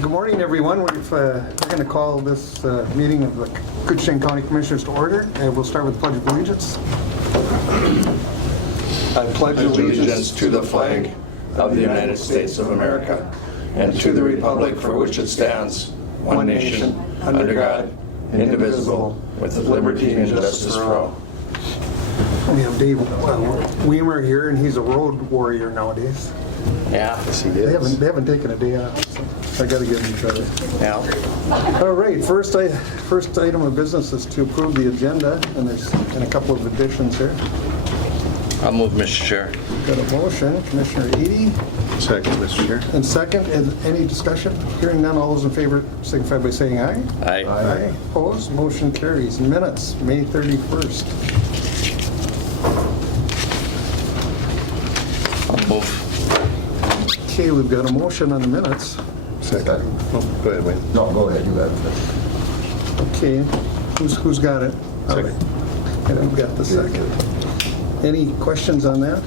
Good morning, everyone. We're going to call this meeting of the Koochiching County Commissioners to order. We'll start with the Pledge of Allegiance. I pledge allegiance to the flag of the United States of America and to the republic for which it stands, one nation, under God, indivisible, with liberty and justice for all. We have Dave Weimer here, and he's a road warrior nowadays. Yeah, yes he They is. haven't taken a day off, so I got to give him credit. Yeah. All right, first item of business is to approve the agenda, and there's a couple of additions here. I'll move, Mr. Chair. Got a motion, Commissioner Edie, Second, Mr. Chair. and second. Any discussion? Hearing none, all those in favor signify by saying aye. Aye. Aye. Opposed? Motion carries. Minutes, May 31st. I'll move. Okay, we've got a motion on the minutes. Second. Oh, Go ahead, Wayne. No, go ahead, you got it. okay, who's got it? All right. And I've got the second. Any questions on that?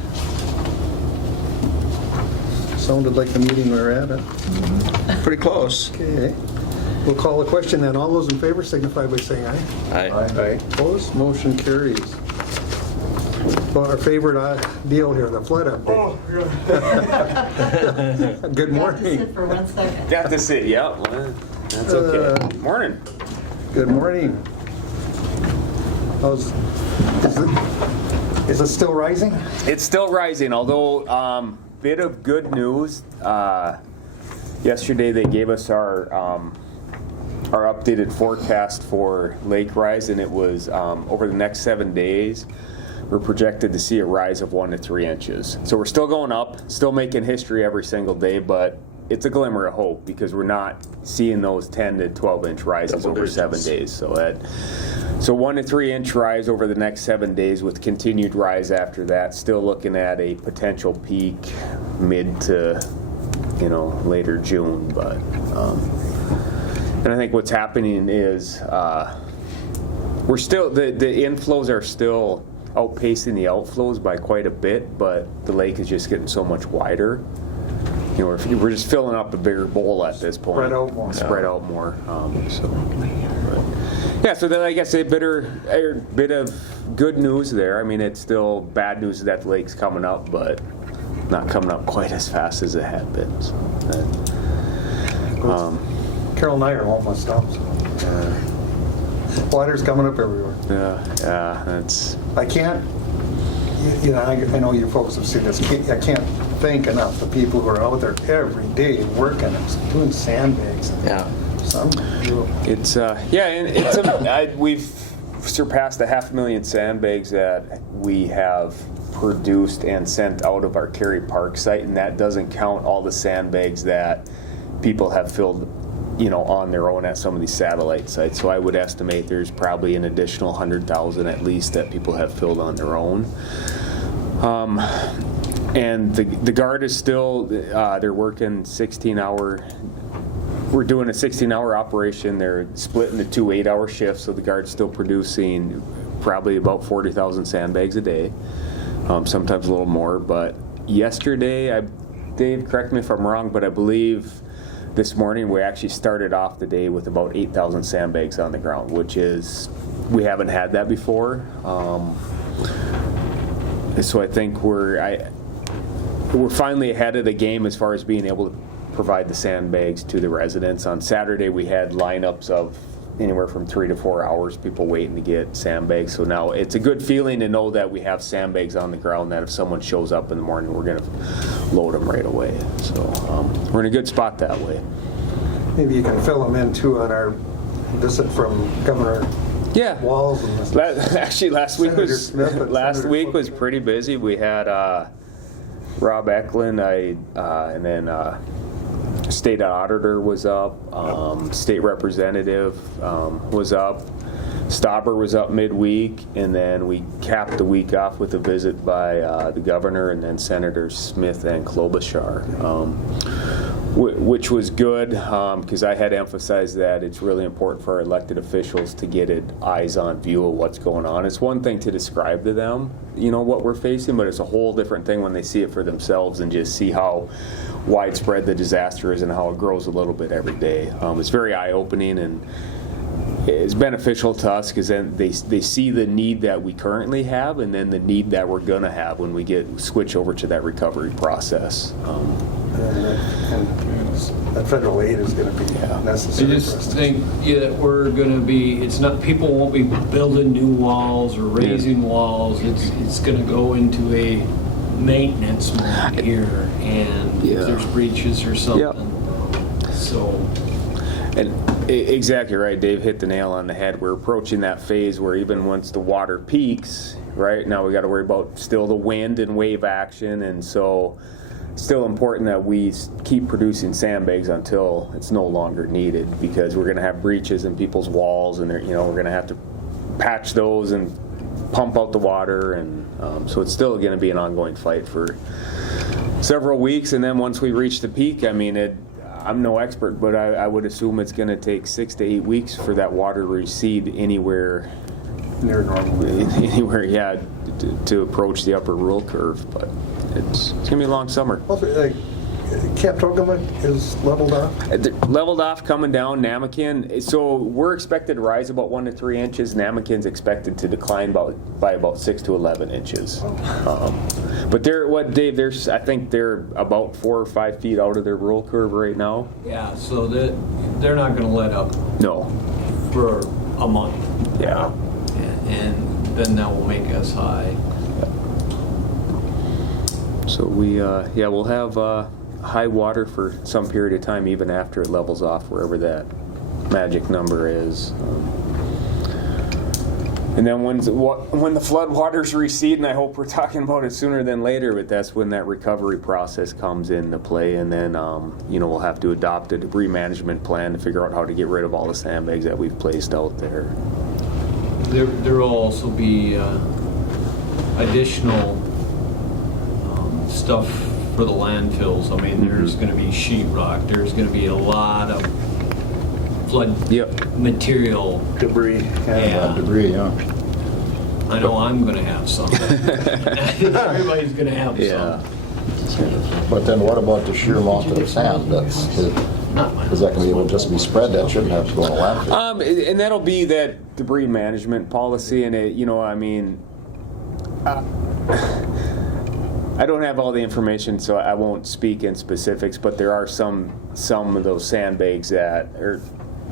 Sounded like the meeting we were at. Pretty close. Okay, we'll call the question then. All those in favor signify by saying aye. Aye. Aye. Opposed? Motion carries. Well, our favorite deal here, the flood update. Good Got to sit morning. for 1 second. Got to sit, yep. Well, that's okay. Morning. Good morning. Is it still rising? It's still rising, although bit of good news. Yesterday they gave us our updated forecast for lake rise, and it was over the next 7 days. We're projected to see a rise of 1 to 3 inches. So we're still going up, still making history every single day, but it's a glimmer of hope because we're not seeing those 10 to 12 inch rises over 7 days. So 1 to 3 inch rise over the next 7 days with continued rise after that. Still looking at a potential peak mid to later June, but and I think what's happening is we're still the inflows are still outpacing the outflows by quite a bit, but the lake is just getting so much wider. We're just filling up a bigger bowl at this point. Spread out more. So then I guess a bit of good news there. I mean, it's still bad news that the lake's coming up, but not coming up quite as fast as it had been. So Carol and I are almost stopped. Water's coming up everywhere. yeah, that's. I can't, I know you folks have seen this. I can't thank enough the people who are out there every day working and doing sandbags. Yeah. It's we've surpassed 500,000 sandbags that we have produced and sent out of our Cary Park site, and that doesn't count all the sandbags that people have filled on their own at some of these satellite sites. So I would estimate there's probably an additional 100,000 at least that people have filled on their own. And the guard is still, they're working 16-hour. We're doing a 16-hour operation. They're split into 2 8-hour shifts, so the guard's still producing probably about 40,000 sandbags a day, sometimes a little more. But yesterday, Dave, correct me if I'm wrong, but I believe this morning we actually started off the day with about 8,000 sandbags on the ground, which is, we haven't had that before. So I think we're finally ahead of the game as far as being able to provide the sandbags to the residents. On Saturday we had lineups of anywhere from 3 to 4 hours, people waiting to get sandbags. So now it's a good feeling to know that we have sandbags on the ground, that if someone shows up in the morning, we're going to load them right away. So we're in a good spot that way. Maybe you can fill them in too on our visit from Governor Walz. And Actually, last week was pretty busy. We had Rob Eklund, and then state auditor was up, state representative was up, Stauber was up midweek, and then we capped the week off with a visit by the governor and then Senators Smith and Klobuchar. which was good, because I had emphasized that it's really important for our elected officials to get an eyes-on view of what's going on. It's one thing to describe to them, what we're facing, but it's a whole different thing when they see it for themselves and just see how widespread the disaster is and how it grows a little bit every day. It's very eye-opening, and it's beneficial to us because then they see the need that we currently have and then the need that we're going to have when we switch over to that recovery process. And that federal aid is going to be I necessary. just think that we're going to be, it's not, people won't be building new walls or raising walls. It's going to go into a maintenance mode here, and if there's breaches or something. So. And exactly right, Dave hit the nail on the head. We're approaching that phase where even once the water peaks, right, now we got to worry about still the wind and wave action, and so still important that we keep producing sandbags until it's no longer needed, because we're going to have breaches in people's walls, and we're going to have to patch those and pump out the water, and so it's still going to be an ongoing fight for several weeks. And then once we reach the peak, I'm no expert, but I would assume it's going to take 6 to 8 weeks for that water to recede anywhere Near normal. to approach the upper rule curve. But it's going to be a long summer. Camp Togama is leveled off. Leveled off, coming down. Namakan, so we're expected to rise about 1 to 3 inches. Namakan's expected to decline by about 6 to 11 inches. But Dave, I think they're about 4 or 5 feet out of their rule curve right now. Yeah, so they're not going to let up No. for a month. Yeah. And then that will make us high. So we'll have high water for some period of time, even after it levels off, wherever that magic number is. And then when the flood waters recede, and I hope we're talking about it sooner than later, but that's when that recovery process comes into play, and then we'll have to adopt a debris management plan to figure out how to get rid of all the sandbags that we've placed out there. There will also be additional stuff for the landfills. There's going to be sheetrock. There's going to be a lot of flood material. Debris. Debris, yeah. I know I'm going to have some. I think everybody's going to have some. But then what about the sheer amount of sand? Is that going to be able to just be spread? That shouldn't have to go in a landfill. And that'll be that debris management policy, and I don't have all the information, so I won't speak in specifics, but there are some of those sandbags that are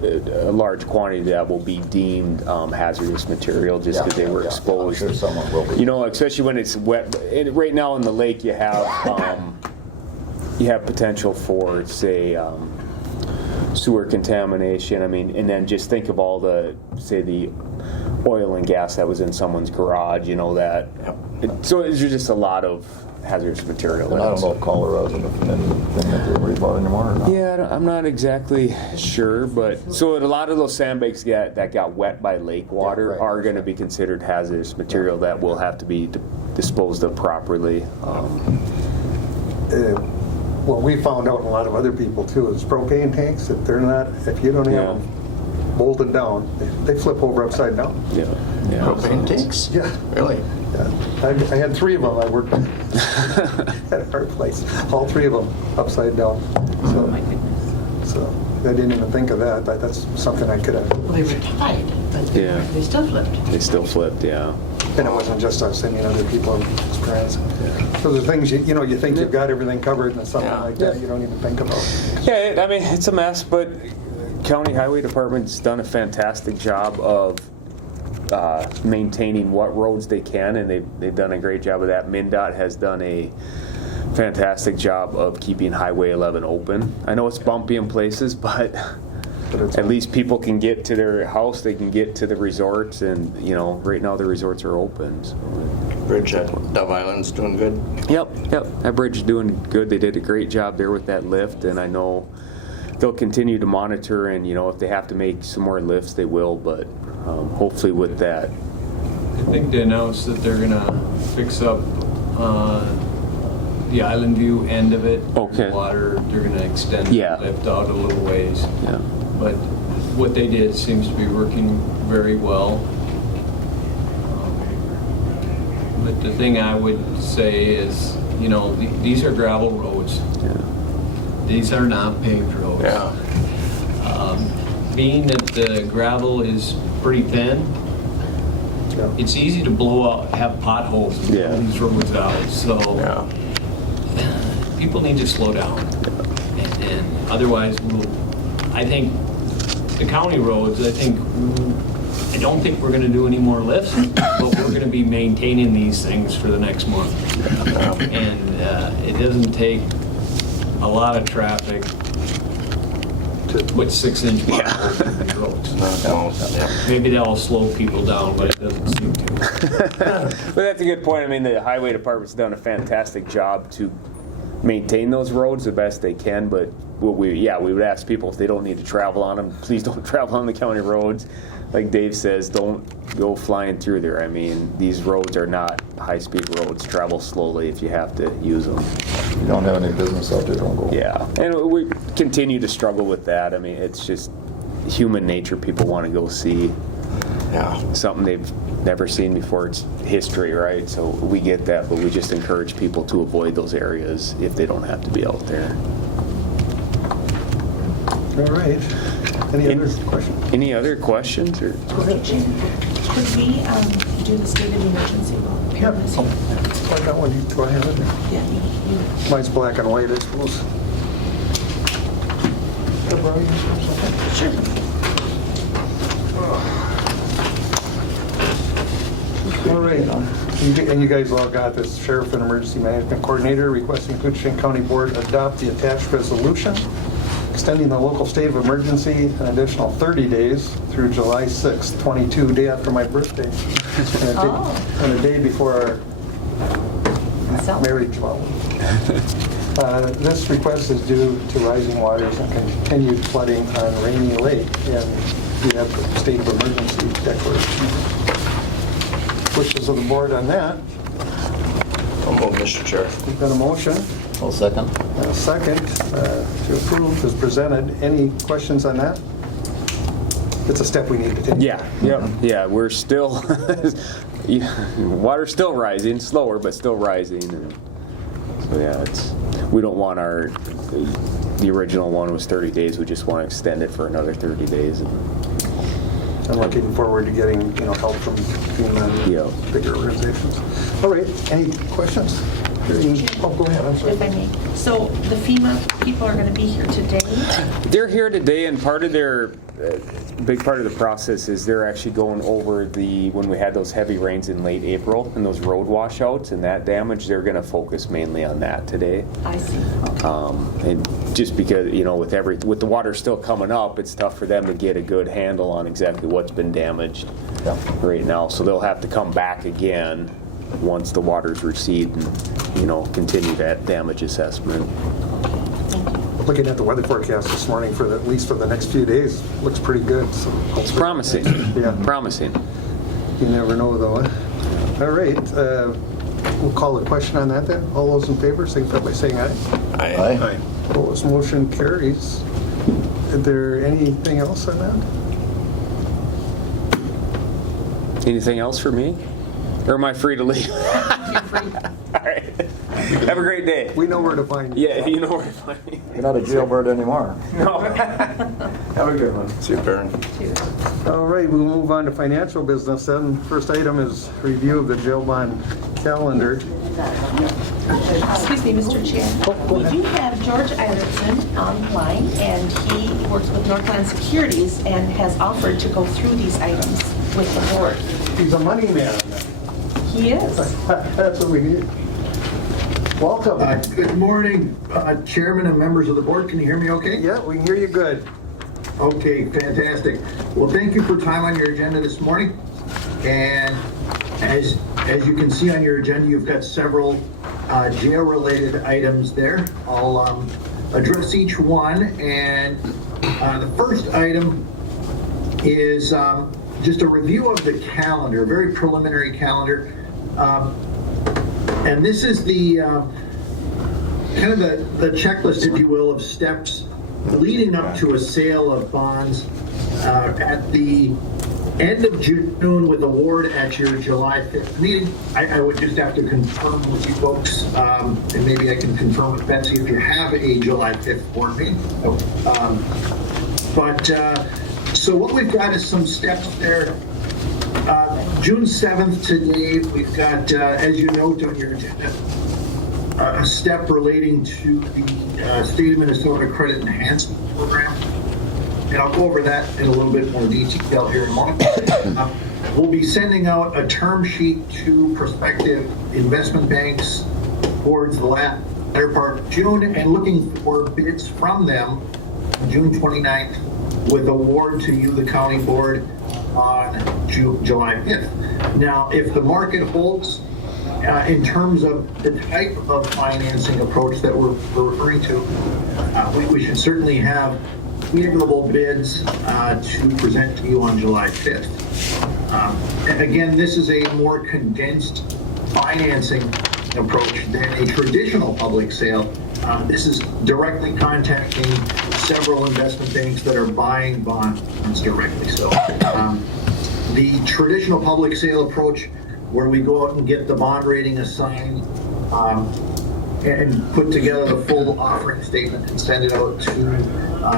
a large quantity that will be deemed hazardous material just because they were exposed. I'm sure someone will be. Especially when it's wet. And right now in the lake, you have potential for, say, sewer contamination. And then just think of all the oil and gas that was in someone's garage. So there's just a lot of hazardous material. And I don't know if cholera isn't anything that they worry about anymore or not. Yeah, I'm not exactly sure, but so a lot of those sandbags that got wet by lake water are going to be considered hazardous material that will have to be disposed of properly. What we found out, and a lot of other people too, is propane tanks, if you don't have them bolted down, they flip over upside down. Yeah. Propane tanks? Yeah. Really? Yeah. I had 3 of them. I worked at our place. All 3 of them upside down. Oh my goodness. So I didn't even think of that. That's something I could have. Well, they were tied, but they still flipped. They still flipped, yeah. And it wasn't just us. Other people experiencing. So the things you think you've got everything covered, and something like that you don't even think about. Yeah, it's a mess, but County Highway Department's done a fantastic job of maintaining what roads they can, and they've done a great job of that. MnDOT has done a fantastic job of keeping Highway 11 open. I know it's bumpy in places, but at least people can get to their house, they can get to the resorts, and right now the resorts are open. So. Bridge at Dove Island's doing good. Yep. That bridge is doing good. They did a great job there with that lift, and I know they'll continue to monitor, and if they have to make some more lifts, they will. But hopefully with that, I think they announced that they're going to fix up the Island View end of it. Okay. Water, they're gonna extend Yeah. the lift out a little ways. Yeah. But what they did seems to be working very well. But the thing I would say is, you know, these are gravel roads. These are not paved roads. Yeah. Being that the gravel is pretty thin, Yeah. it's easy to blow out, have potholes and blow Yeah. these roads out. So Yeah. people need to slow down. And otherwise, I think the county roads, I don't think we're going to do any more lifts, but we're going to be maintaining these things for the next month. And it doesn't take a lot of traffic to put 6-inch potholes in these roads. No, yeah. Maybe that'll slow people down, but it doesn't seem to. But that's a good point. I mean, the highway department's done a fantastic job to maintain those roads the best they can, but we would ask people if they don't need to travel on them, please don't travel on the county roads. Like Dave says, don't go flying through there. I mean, these roads are not high-speed roads. Travel slowly if you have to use them. If you don't have any business out there, don't go. Yeah, and we continue to struggle with that. I mean, it's just human nature. People want to go see Yeah. something they've never seen before. It's history, right? So we get that, but we just encourage people to avoid those areas if they don't have to be out there. All right. Any other questions? Any other questions? Or Could we do the state of emergency while Yep. Pam is Oh, here? I got one. Do I have it? Yeah, you- Mine's black and white, I suppose. Sure. All right. And you guys all got this. Sheriff and Emergency Management Coordinator requesting Koochiching County Board adopt the attached resolution, extending the local state of emergency an additional 30 days through July 6th, 22, day after my birthday. And a day before our marriage vow. This request is due to rising waters and continued flooding on Rainy Lake, and we have the state of emergency declaration. Wishes of the board on that. I'll move, Mr. Chair. We've got a motion I'll second. and a second to approve as presented. Any questions on that? It's a step we need to take. yeah, we're still water's still rising, slower but still rising. And so yeah, we don't want the original one was 30 days. We just want to extend it for another 30 days. I'm looking forward to getting, help from FEMA and bigger organizations. All right, any questions? Oh, go ahead, I'm sorry. If I may. So the FEMA people are going to be here today? They're here today, and part of their big part of the process is they're actually going over when we had those heavy rains in late April and those road washouts and that damage. They're going to focus mainly on that today. I see. Okay. And just because with the water still coming up, it's tough for them to get a good handle on exactly what's been damaged right now. So they'll have to come back again once the waters recede and continue that damage assessment. Looking at the weather forecast this morning at least for the next few days, looks pretty good. So It's promising. Yeah. Promising. You never know, though. All right, we'll call a question on that then. All those in favor, signify by saying aye. Aye. Opposed, motion carries. Is there anything else on that? Anything else for me? Or am I free to leave? You're free. All right. Have a great day. We know where to find you. Yeah, you know where to find me. You're not a jailbird anymore. No. Have a good one. See you, Baron. All right, we'll move on to financial business then. First item is review of the jail bond calendar. Excuse me, Mr. Chair. We do have George Eilertson online, and he works with Northland Securities and has offered to go through these items with the board. He's a money man. He is. That's what we need. Welcome. Good morning, Chairman and members of the board. Can you hear me okay? Yeah, we can hear you good. Okay, fantastic. Well, thank you for time on your agenda this morning. And as you can see on your agenda, you've got several jail-related items there. I'll address each one. And the first item is just a review of the calendar, very preliminary calendar. And this is the kind of the checklist, if you will, of steps leading up to a sale of bonds at the end of June with award at your July 5th meeting. I would just have to confirm with you folks, and maybe I can confirm with Betsy if you have a July 5th board meeting. So what we've got is some steps there. June 7th today, we've got, as you note on your agenda, a step relating to the State of Minnesota Credit Enhancement Program. And I'll go over that in a little bit more detail here in a moment. We'll be sending out a term sheet to prospective investment banks towards the latter part of June and looking for bids from them June 29th with award to you, the county board, on July 5th. Now, if the market holds in terms of the type of financing approach that we're referring to, we should certainly have favorable bids to present to you on July 5th. Again, this is a more condensed financing approach than a traditional public sale. This is directly contacting several investment banks that are buying bonds directly. So the traditional public sale approach, where we go out and get the bond rating assigned and put together the full offering statement and send it out to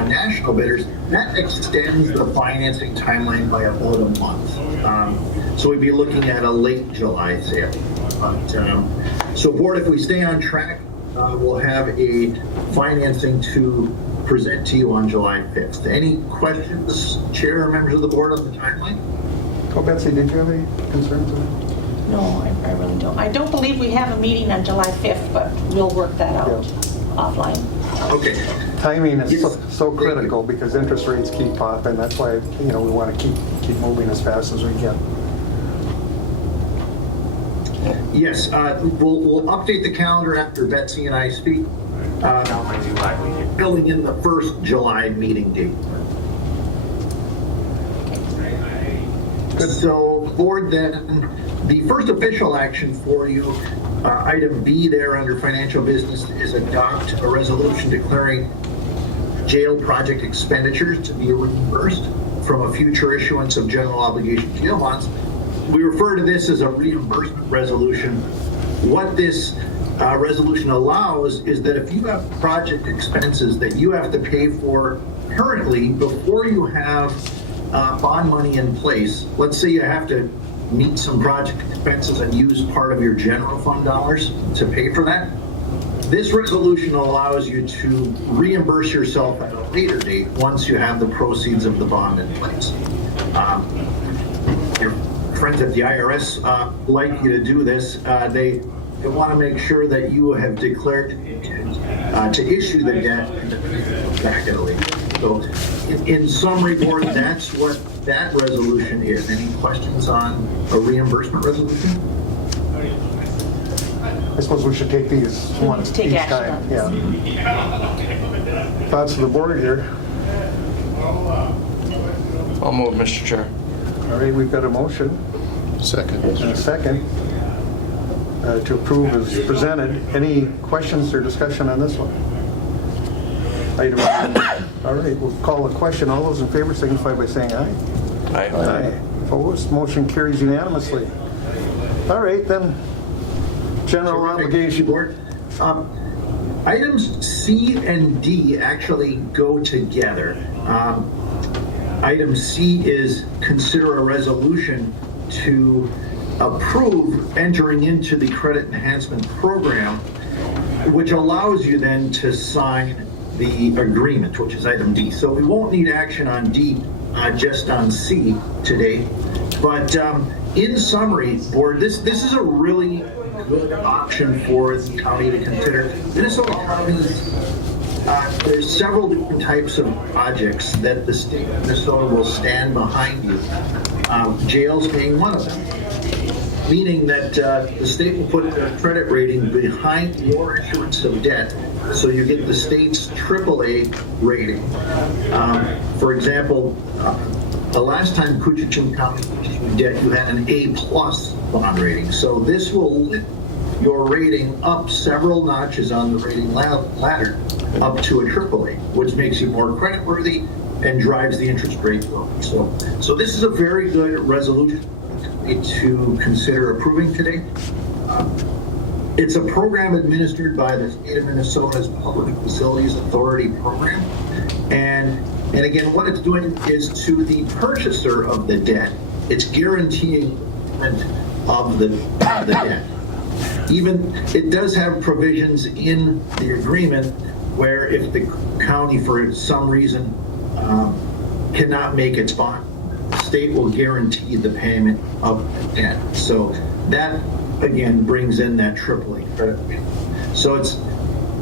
national bidders, that extends the financing timeline by about a month. So we'd be looking at a late July sale. So board, if we stay on track, we'll have a financing to present to you on July 5th. Any questions, Chair or members of the board, on the timeline? Oh, Betsy, did you have any concerns on that? No, I really don't. I don't believe we have a meeting on July 5th, but we'll work that out offline. Okay. Timing is so critical because interest rates keep popping. That's why, we want to keep moving as fast as we can. Yes, we'll update the calendar after Betsy and I speak, filling in the first July meeting date. Good. So, board, then, the first official action for you, item B there under financial business, is adopt a resolution declaring jail project expenditures to be reimbursed from a future issuance of general obligation jail bonds. We refer to this as a reimbursement resolution. What this resolution allows is that if you have project expenses that you have to pay for currently before you have bond money in place, let's say you have to meet some project expenses and use part of your general fund dollars to pay for that, this resolution allows you to reimburse yourself at a later date once you have the proceeds of the bond in place. Your friends at the IRS like you to do this. They want to make sure that you have declared to issue the debt back at a later date. So in summary, board, that's what that resolution is. Any questions on a reimbursement resolution? I suppose we should take these one each take action time. on this. Yeah. Thoughts of the board here? I'll move, Mr. Chair. All right, we've got a motion Second. and a second to approve as presented. Any questions or discussion on this one? Item. All right, we'll call the question. All those in favor signify by saying aye. Aye. Aye. Opposed? Motion carries unanimously. All right, then. General obligation. Board. Items C and D actually go together. Item C is consider a resolution to approve entering into the credit enhancement program, which allows you then to sign the agreement, which is item D. So we won't need action on D, just on C today. But in summary, board, this is a really good option for the county to consider. Minnesota County, there's several different types of projects that the state of Minnesota will stand behind you. Jails being one of them, meaning that the state will put their credit rating behind your issuance of debt, so you get the state's AAA rating. For example, the last time Koochiching County issued debt, you had an A+ bond rating. So this will lift your rating up several notches on the rating ladder up to a AAA, which makes you more creditworthy and drives the interest rate lower. So this is a very good resolution to consider approving today. It's a program administered by the state of Minnesota's Public Facilities Authority program. And again, what it's doing is to the purchaser of the debt, it's guaranteeing payment of the debt. Even, it does have provisions in the agreement where if the county, for some reason, cannot make its bond, the state will guarantee the payment of the debt. So that, again, brings in that AAA credit rating. So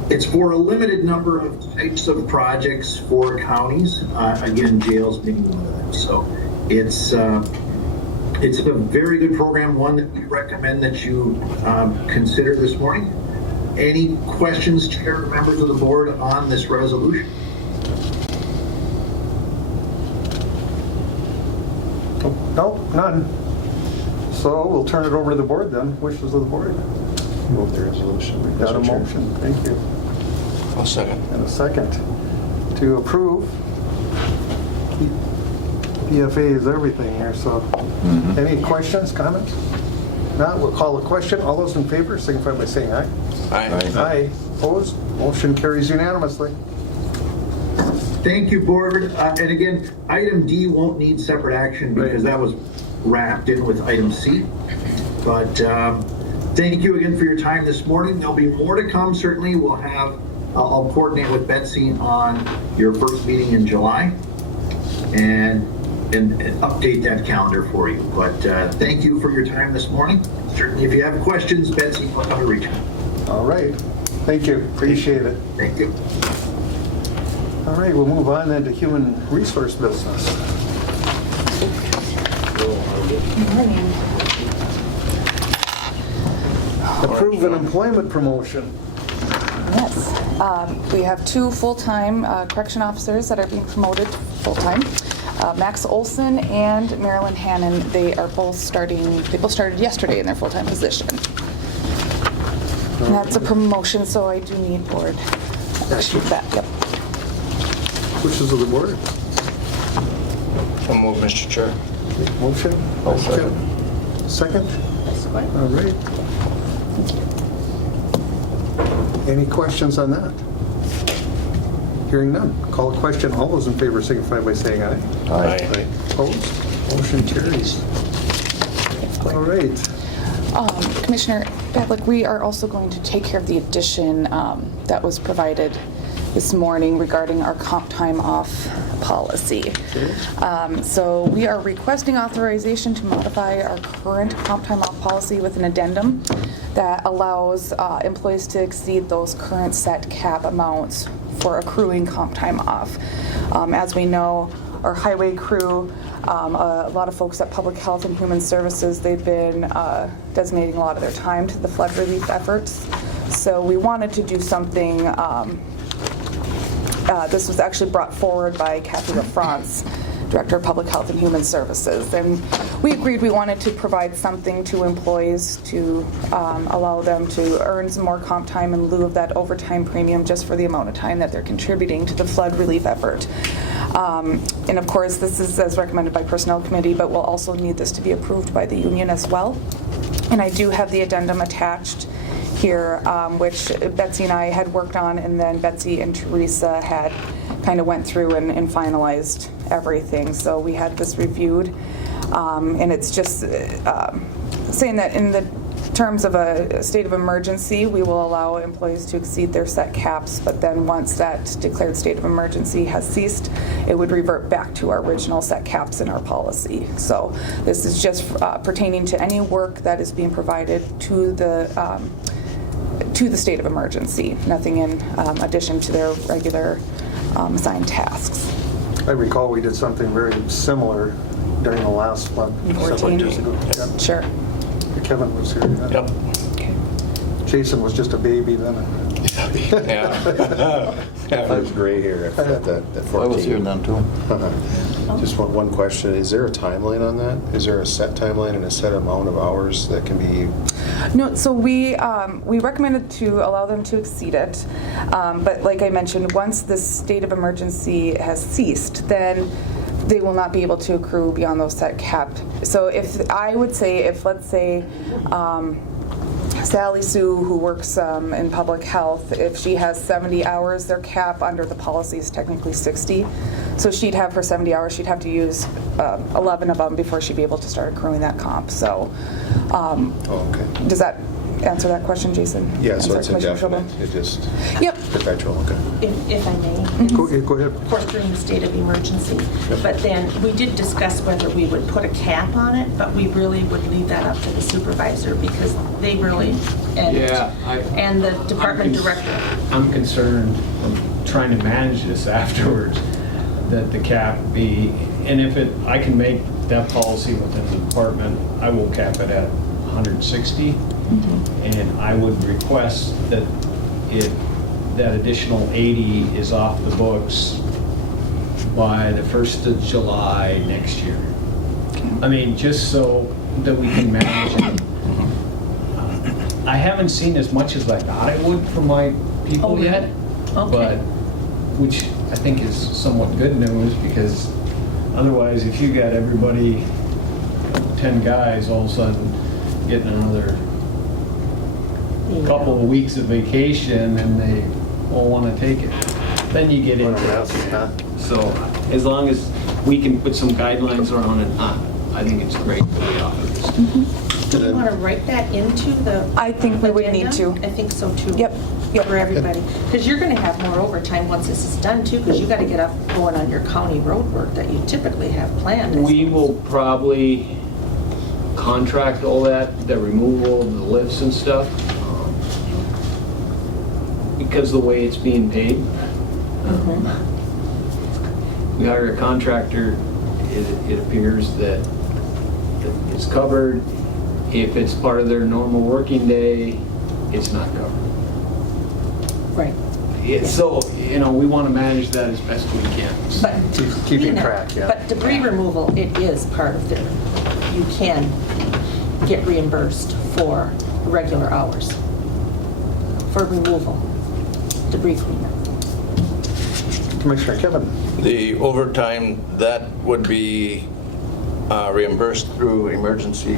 it's for a limited number of types of projects for counties. Again, jails being one of them. So it's a very good program, one that we recommend that you consider this morning. Any questions, Chair, members of the board, on this resolution? No, none. So we'll turn it over to the board then. Wishes of the board. Move the resolution. We've got a motion. Thank you. I'll second. And a second to approve. PFA is everything here, so any questions, comments? Not, we'll call a question. All those in favor signify by saying aye. Aye. Aye. Opposed? Motion carries unanimously. Thank you, board. And again, item D won't need separate action because that was wrapped in with item C. But thank you again for your time this morning. There'll be more to come. Certainly, we'll have, I'll coordinate with Betsy on your first meeting in July and update that calendar for you. But thank you for your time this morning. Certainly, if you have questions, Betsy, will come to reach out. All right. Thank you. Appreciate it. Thank you. All right, we'll move on then to human resource business. Approve an employment promotion. Yes. We have two full-time correction officers that are being promoted full-time. Max Olson and Marilyn Hannon, they both started yesterday in their full-time position. And that's a promotion, so I do need board action for that. Yep. Wishes of the board. I'll move, Mr. Chair. Motion. I'll second. Second? All right. Any questions on that? Hearing none. Call a question. All those in favor signify by saying aye. Aye. Opposed? Motion carries. All right. Commissioner Badlick, we are also going to take care of the addition that was provided this morning regarding our comp time off policy. So we are requesting authorization to modify our current comp time off policy with an addendum that allows employees to exceed those current set cap amounts for accruing comp time off. As we know, our highway crew, a lot of folks at Public Health and Human Services, they've been designating a lot of their time to the flood relief efforts. So we wanted to do something. This was actually brought forward by Kathy LaFrance, Director of Public Health and Human Services. And we agreed we wanted to provide something to employees to allow them to earn some more comp time in lieu of that overtime premium just for the amount of time that they're contributing to the flood relief effort. And of course, this is as recommended by Personnel Committee, but we'll also need this to be approved by the union as well. And I do have the addendum attached here, which Betsy and I had worked on, and then Betsy and Teresa had kind of went through and finalized everything. So we had this reviewed, and it's just saying that in the terms of a state of emergency, we will allow employees to exceed their set caps, but then once that declared state of emergency has ceased, it would revert back to our original set caps in our policy. So this is just pertaining to any work that is being provided to the state of emergency, nothing in addition to their regular assigned tasks. I recall we did something very similar during the last flood several years ago. Yeah. Sure. Kevin was here. Yeah. Yep. Okay. Jason was just a baby then. Yeah. There's gray hair at 14. I was here then too. Just one question. Is there a timeline on that? Is there a set timeline and a set amount of hours that can be? No, so we recommended to allow them to exceed it, but like I mentioned, once this state of emergency has ceased, then they will not be able to accrue beyond those set cap. So if let's say Sally Sue, who works in public health, if she has 70 hours, their cap under the policy is technically 60. So she'd have her 70 hours, she'd have to use 11 of them before she'd be able to start accruing that comp. So Okay. does that answer that question, Jason? Yeah, so Answer it's Commissioner indefinite. Schobel? It just Yep. perpetual. Okay. If I may. Go ahead. Of course, during the state of emergency. But then we did discuss whether we would put a cap on it, but we really would leave that up to the supervisor because they really, and the department director. I'm concerned, I'm trying to manage this afterwards, that the cap be, and if I can make that policy within the department, I will cap it at 160. And I would request that that additional 80 is off the books by the 1st of July next year. I mean, just so that we can manage it. I haven't seen as much as I thought I would from my people yet, but which I think is somewhat good news because otherwise, if you got everybody, 10 guys, all of a sudden getting another couple of weeks of vacation and they all want to take it, then you get into it. So as long as we can put some guidelines around it, I think it's great that we offer this. Do we want to write that into the I think we would need to. I think so too. Yep. For everybody. Because you're going to have more overtime once this is done too, because you got to get up going on your county road work that you typically have planned. We will probably contract all that, the removal of the lifts and stuff, because the way it's being paid. We hire a contractor, it appears that it's covered. If it's part of their normal working day, it's not covered. Right. So, we want to manage that as best we can. But Keeping track, yeah. But debris removal, it is part of their, you can get reimbursed for regular hours for removal, debris cleanup. Commissioner Kevin. The overtime, that would be reimbursed through emergency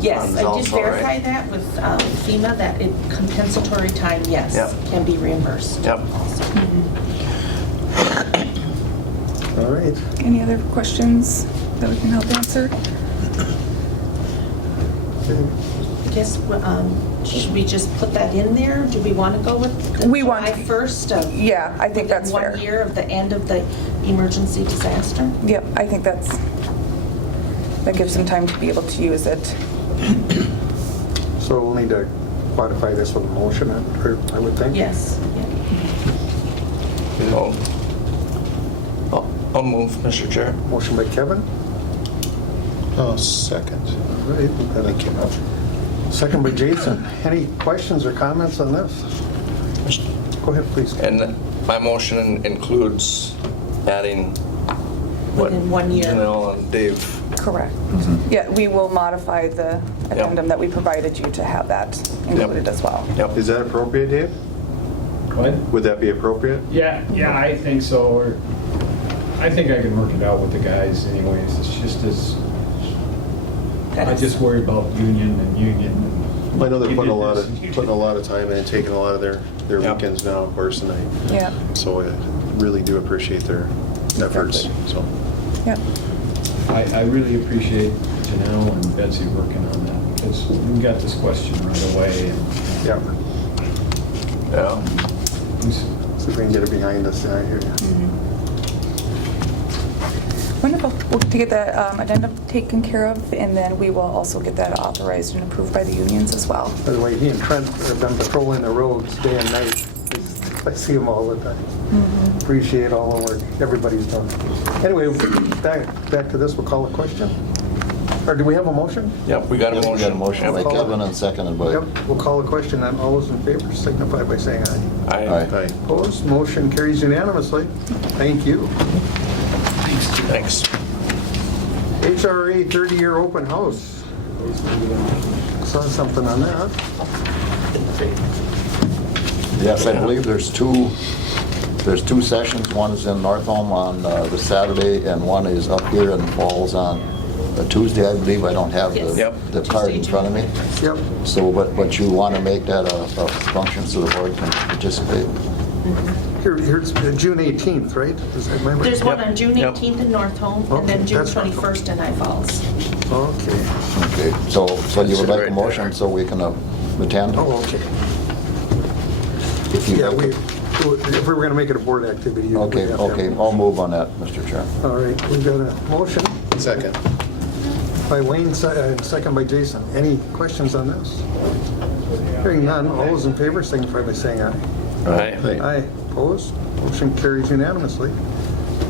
Yes, funds I did also, right? verify that with FEMA, that compensatory time, yes, Yep. can be reimbursed. Yep. All right. Any other questions that we can help answer? I guess, should we just put that in there? Do we want to go with the July 1st of? Yeah, I think that's fair. 1 year of the end of the emergency disaster? Yep, I think that gives them time to be able to use it. So we'll need to quantify this with a motion, I would think. Yes. I'll move, Mr. Chair. Motion by Kevin. Second. All right. Thank you. Second by Jason. Any questions or comments on this? Go ahead, please. And my motion includes adding what Within 1 year. Janelle and Dave. Correct. Yeah, we will modify the addendum that we provided you to have that included as well. Is that appropriate, Dave? What? Would that be appropriate? Yeah, I think so. Or I think I can work it out with the guys anyways. It's just I just worry about union. I know they're putting a lot of time in, taking a lot of their weekends now, of course, and so I really do appreciate their efforts. So. Yep. I really appreciate Janelle and Betsy working on that because we got this question right away. And Yeah. Yeah. See if we can get it behind us. I hear you. Wonderful. We'll get the addendum taken care of, and then we will also get that authorized and approved by the unions as well. By the way, he and Trent have been patrolling the roads day and night. I see them all the time. Appreciate all the work everybody's done. Anyway, back to this, we'll call a question. Or do we have a motion? Yep, we got a We motion. got a motion by Yep. Kevin and seconded by... Yep, we'll call the question then. All those in favor signify by saying aye. Aye. Aye. Opposed, motion carries unanimously. Thank you. Thanks. HRA 30-year open house. Saw something on that. Yes, I believe there's two sessions. One is in Northholm on the Saturday, and one is up here in Falls on a Tuesday, I believe. I don't have Yes. Yep. the card in front of me. Yep. So, but you want to make that a function so the board can participate? Here's June 18th, right? Is that my There's one Yep. on June Yep. 18th in North Home, Okay, and then June that's North Home. 21st in High Falls. Okay. Okay, so you would like a Right motion there. so we can attend? Oh, okay. If you Yeah, make if we were going to make it a board activity. you would Okay, have to have- okay, I'll move on that, Mr. Chair. All right, we've got a motion Second. by Wayne, second by Jason. Any questions on this? Hearing none, all those in favor signify by saying aye. Aye. Aye. Opposed? Motion carries unanimously.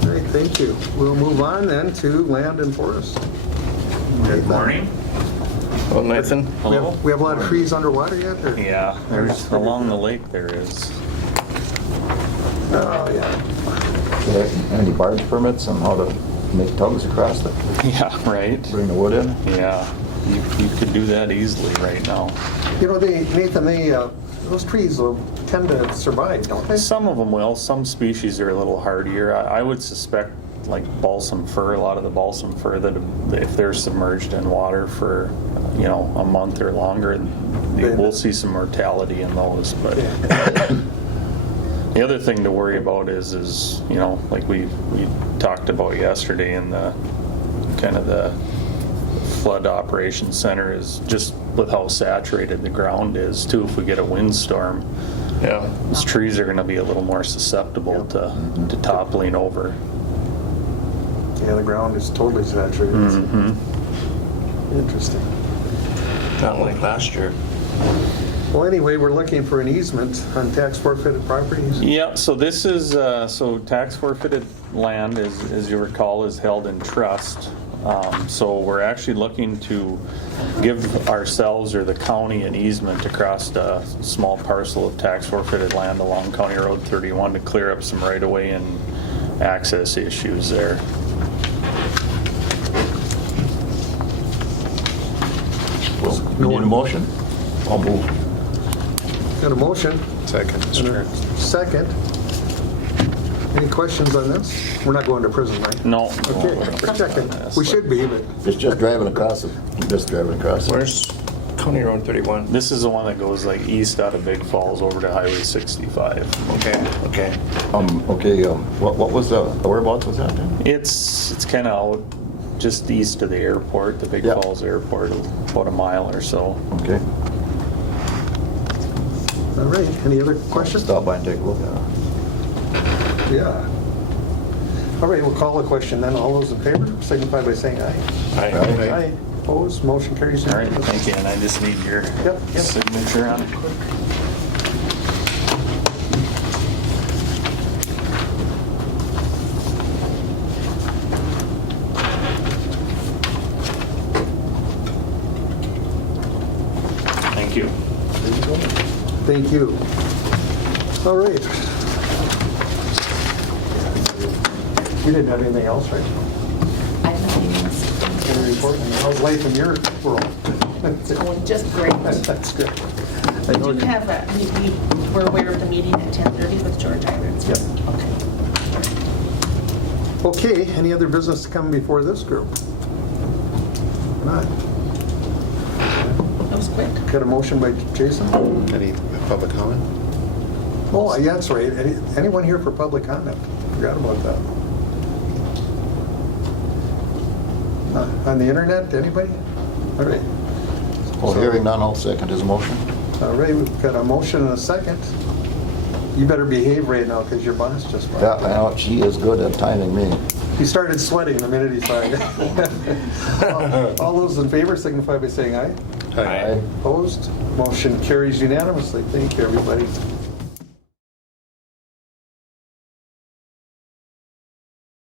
All right, thank you. We'll move on then to land and forest. Good morning. Well, Nathan? We have a lot of trees underwater yet? or- Yeah, there's, along the lake there is. Oh, yeah. Any barge permits on how to make tugs across it, Yeah, right? bring the wood in? Yeah, you could do that easily right now. You know, Nathan, those trees will tend to survive, don't they? Some of them will, some species are a little hardier. I would suspect like balsam fir, a lot of the balsam fir, that if they're submerged in water for, a month or longer, we'll see some mortality in those, but the other thing to worry about is like we talked about yesterday in the kind of the flood operations center, is just with how saturated the ground is too. If we get a windstorm, Yeah. those trees are going to be a little more susceptible to toppling over. Yeah, the ground is totally saturated. Mm-hmm. Interesting. Not like last year. Well, anyway, we're looking for an easement on tax forfeited properties. Yeah, so this is, so tax forfeited land, as you recall, is held in trust. So we're actually looking to give ourselves or the county an easement across a small parcel of tax forfeited land along County Road 31 to clear up some right-of-way and access issues there. We need a motion? I'll move. Got a motion? Second, Mr. Chair. Second. Any questions on this? We're not going to prison, right? No. Okay, we're checking. We should be, but It's just driving across it, Where's County Road 31? This is the one that goes like east out of Big Falls over to Highway 65. Okay. What was the whereabouts was that then? It's kind of out just east of the airport, the Big Yeah. Falls Airport, about a mile or so. Okay. all right. Any other questions? Stop by and take a look at it. Yeah. All right, we'll call the question then. All those in favor signify by saying aye. Aye. Aye. Opposed? Motion carries. All right, thank you, and I just need your Yep. signature on it. Thank you. Thank you. All right. You didn't have anything else, right? I have nothing else. Any report? How's life in your world? It's going just great. That's good. We do have we're aware of the meeting at 10:30 with George Irons. Yep. Okay. Okay, any other business to come before this group? Not. That was quick. Got a motion by Jason? Any public comment? Oh, yeah, that's right. Anyone here for public comment? Forgot about that. On the internet, anybody? All right. Well, hearing none, I'll second his motion. All right, we've got a motion and a second. You better behave right now because your boss just Yeah, walked I know, she is good at timing me. He started sweating the minute he saw you. All those in favor signify by saying aye. Aye. Opposed? Motion carries unanimously. Thank you, everybody.